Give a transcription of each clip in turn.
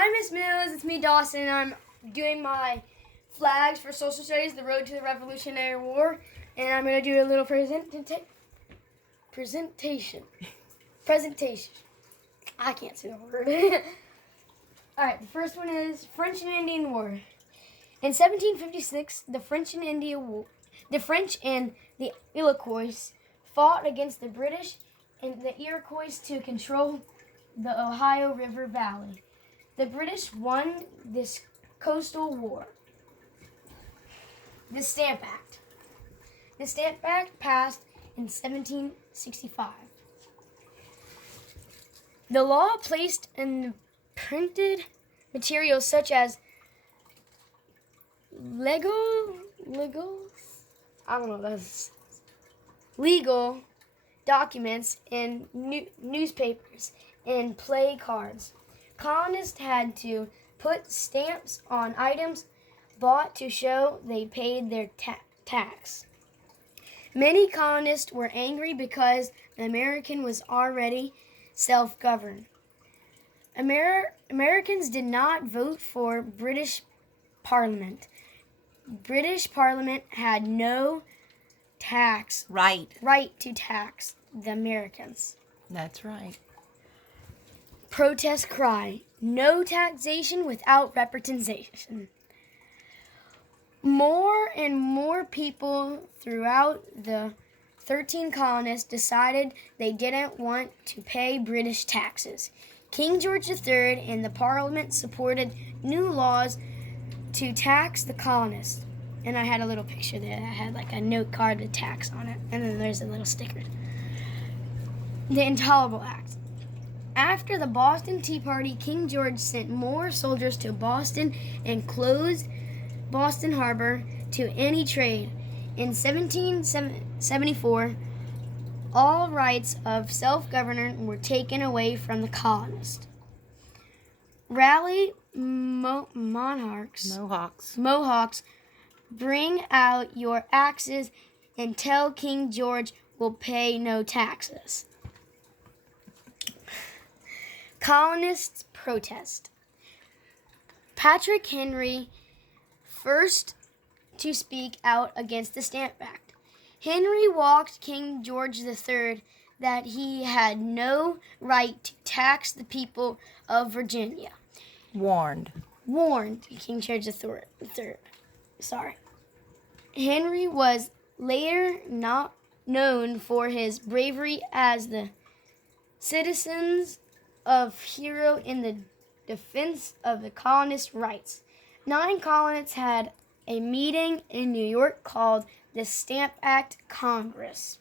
Hi, Miss Mills. It's me, Dawson. I'm doing my flags for social studies, the road to the Revolutionary War, and I'm going to do a little presentation. I can't say the word. All right, the first one is French and Indian War. In 1756, the French and the Iroquois fought against the British and the Iroquois to control the Ohio River Valley. The British won this coastal war. The Stamp Act. The Stamp Act passed in 1765. The law placed in printed materials such as legal documents in newspapers and play cards. Colonists had to put stamps on items bought to show they paid their tax. Many colonists were angry because the American was already self-governed. Americans did not vote for British Parliament. British Parliament had no right to tax the Americans. That's right. Protest cry: no taxation without representation. More and more people throughout the 13 colonies decided they didn't want to pay British taxes. King George III and the Parliament supported new laws to tax the colonists. And I had a little picture there. I had like a note card with tax on it. And then there's a little sticker. The Intolerable Act. After the Boston Tea Party, King George sent more soldiers to Boston and closed Boston Harbor to any trade. In 1774, all rights of self-government were taken away from the colonists. Rally Mohawks, bring out your axes and tell King George we'll pay no taxes. Colonists protest. Patrick Henry, first to speak out against the Stamp Act. Henry warned King George III that he had no right to tax the people of Virginia. Warned King George III. Henry was later not known for his bravery as the citizens of hero in the defense of the colonists' rights. 9 colonists had a meeting in New York called the Stamp Act Congress.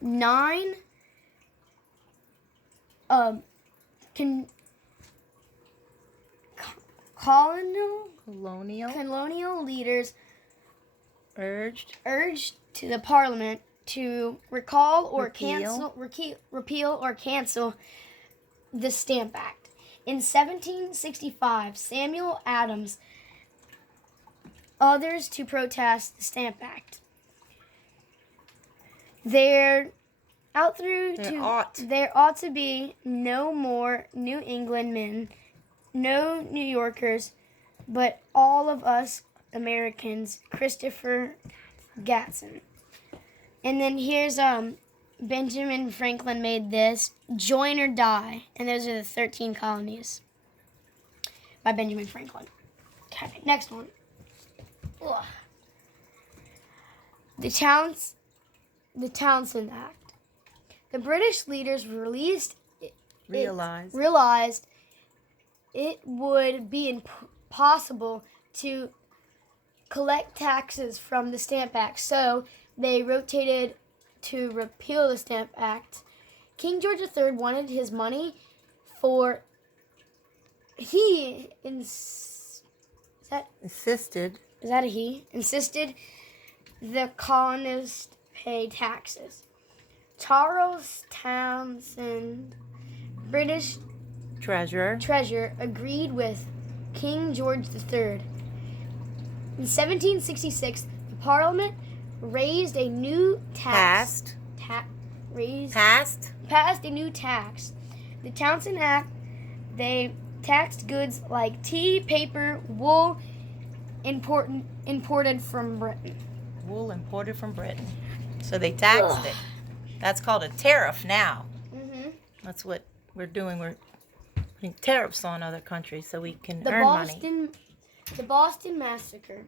9 colonial leaders urged to the Parliament to repeal or cancel the Stamp Act. In 1765, Samuel Adams others to protest the Stamp Act. There ought to be no more New England men, no New Yorkers, but all of us Americans. Christopher Gatson. And then here's Benjamin Franklin made this, Join or Die, and those are the 13 colonies by Benjamin Franklin. Okay, next one. Ugh. The Townshend Act. The British leaders realized it would be impossible to collect taxes from the Stamp Act, so they rotated to repeal the Stamp Act. King George III wanted his money for insisted the colonists pay taxes. Charles Townshend, British treasurer, agreed with King George III. In 1766, the Parliament raised a new tax. Passed a new tax. The Townshend Act They taxed goods like tea, paper, wool imported from Britain. Wool imported from Britain. So they taxed it. That's called a tariff now. That's what we're doing. We're putting tariffs on other countries so we can earn money. The Boston Massacre.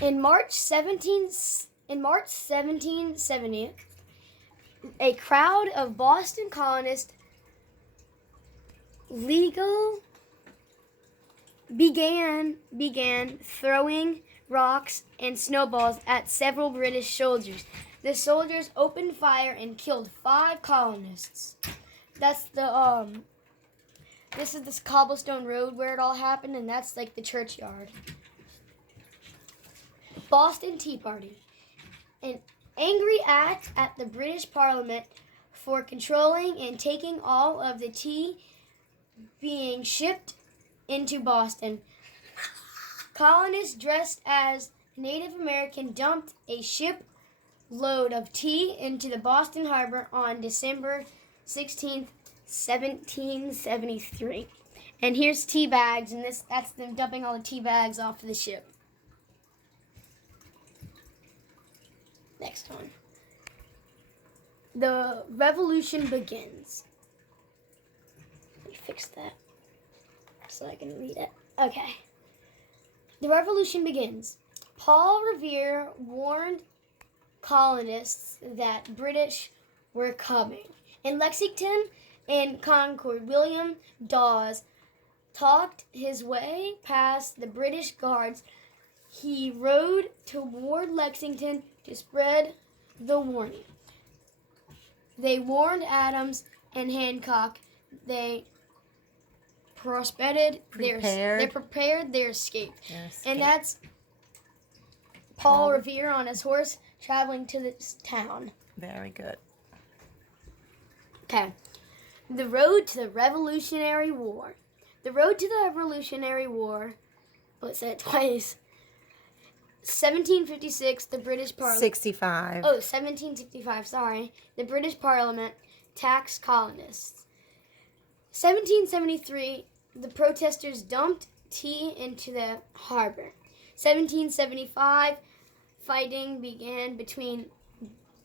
In March 1770, a crowd of Boston colonists began throwing rocks and snowballs at several British soldiers. The soldiers opened fire and killed 5 colonists. That's this is this cobblestone road where it all happened, and that's like the churchyard. Boston Tea Party. An angry act at the British Parliament for controlling and taking all of the tea being shipped into Boston. Colonists dressed as Native American dumped a shipload of tea into the Boston harbor on December 16th, 1773. And here's tea bags, and that's them dumping all the tea bags off of the ship. Next one. The revolution begins. Let me fix that so I can read it. Okay. The revolution begins. Paul Revere warned colonists that British were coming. In Lexington and Concord, William Dawes talked his way past the British guards. He rode toward Lexington to spread the warning. They warned Adams and Hancock. They prepared their escape. And that's Paul Revere on his horse traveling to this town. Very good. Okay. The road to the Revolutionary War. The road to the Revolutionary War, let's say it twice. 1756, the British Parliament. 65. Oh, 1765, sorry. The British Parliament taxed colonists. 1773, the protesters dumped tea into the harbor. 1775, fighting began between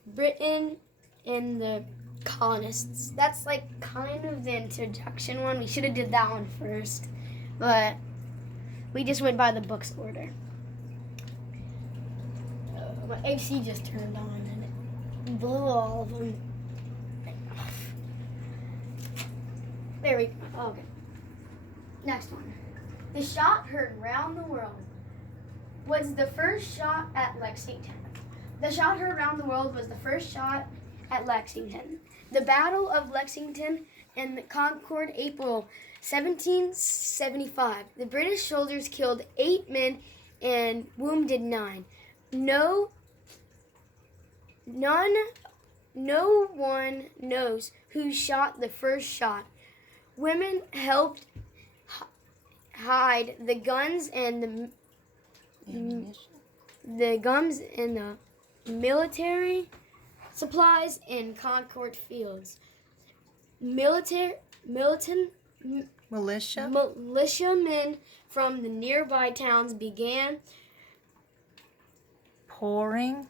Britain and the colonists. That's like kind of the introduction one. We should have did that one first, but we just went by the book's order. My AC just turned on and it blew all of them off. There we go. Okay. Next one. The shot heard round the world was the first shot at Lexington. The shot heard round the world was the first shot at Lexington. The Battle of Lexington and the Concord, April 1775. The British soldiers killed 8 men and wounded 9. No one knows who shot the first shot. Women helped hide the guns and the military supplies in Concord fields. Militiamen from the nearby towns began pouring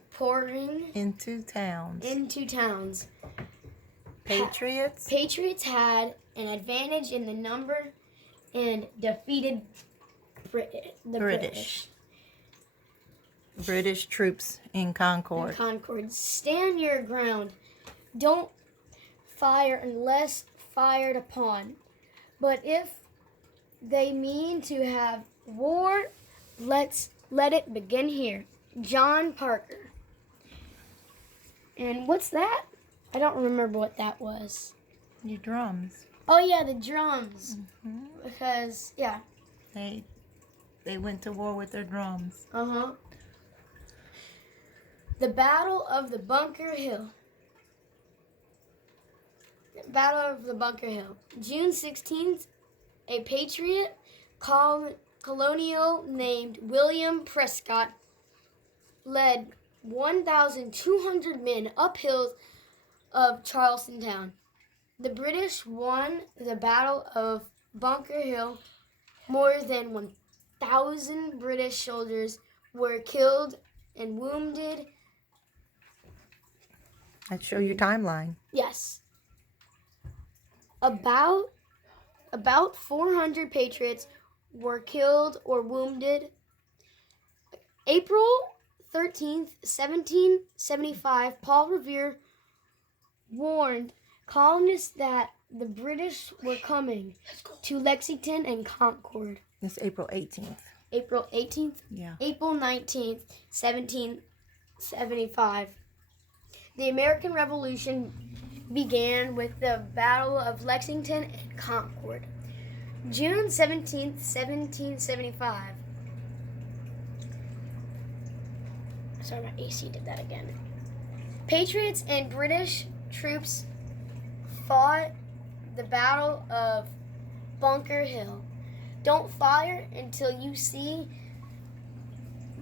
into towns. Patriots had an advantage in the number and defeated the British troops in Concord. Stand your ground. Don't fire unless fired upon. But if they mean to have war, let it begin here. John Parker. And what's that? I don't remember what that was. Your drums. Oh yeah, the drums. Mm-hmm. Because they went to war with their drums. The Battle of the Bunker Hill. June 16th, a Patriot colonial named William Prescott led 1,200 men up hills of Charlestown. The British won the Battle of Bunker Hill. More than 1,000 British soldiers were killed and wounded. I'd show you timeline. Yes. About 400 patriots were killed or wounded. April 13th, 1775, Paul Revere warned colonists that the British were coming to Lexington and Concord. It's April 18th. April 18th? Yeah. April 19th, 1775. The American Revolution began with the Battle of Lexington and Concord. June 17th, 1775. Sorry, my AC did that again. Patriots and British troops fought the Battle of Bunker Hill. Don't fire until you see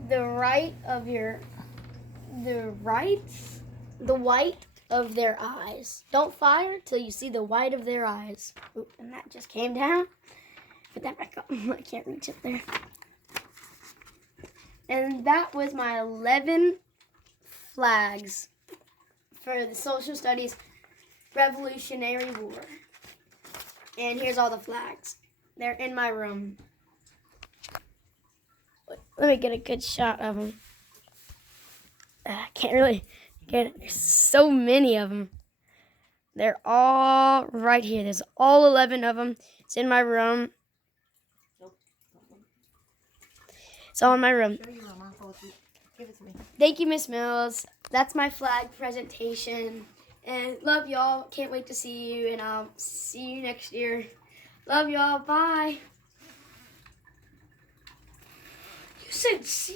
the white of their eyes. Don't fire till you see the white of their eyes. Oop, and that just came down. Put that back up. I can't reach it there. And that was my 11 flags for the Social Studies Revolutionary War. And here's all the flags. They're in my room. Let me get a good shot of them. I can't really get it. There's so many of them. They're all right here. There's all 11 of them. It's in my room. It's all in my room. Give it to me. Thank you, Miss Mills. That's my flag presentation. And love y'all. Can't wait to see you. And I'll see you next year. Love y'all. Bye. You said see.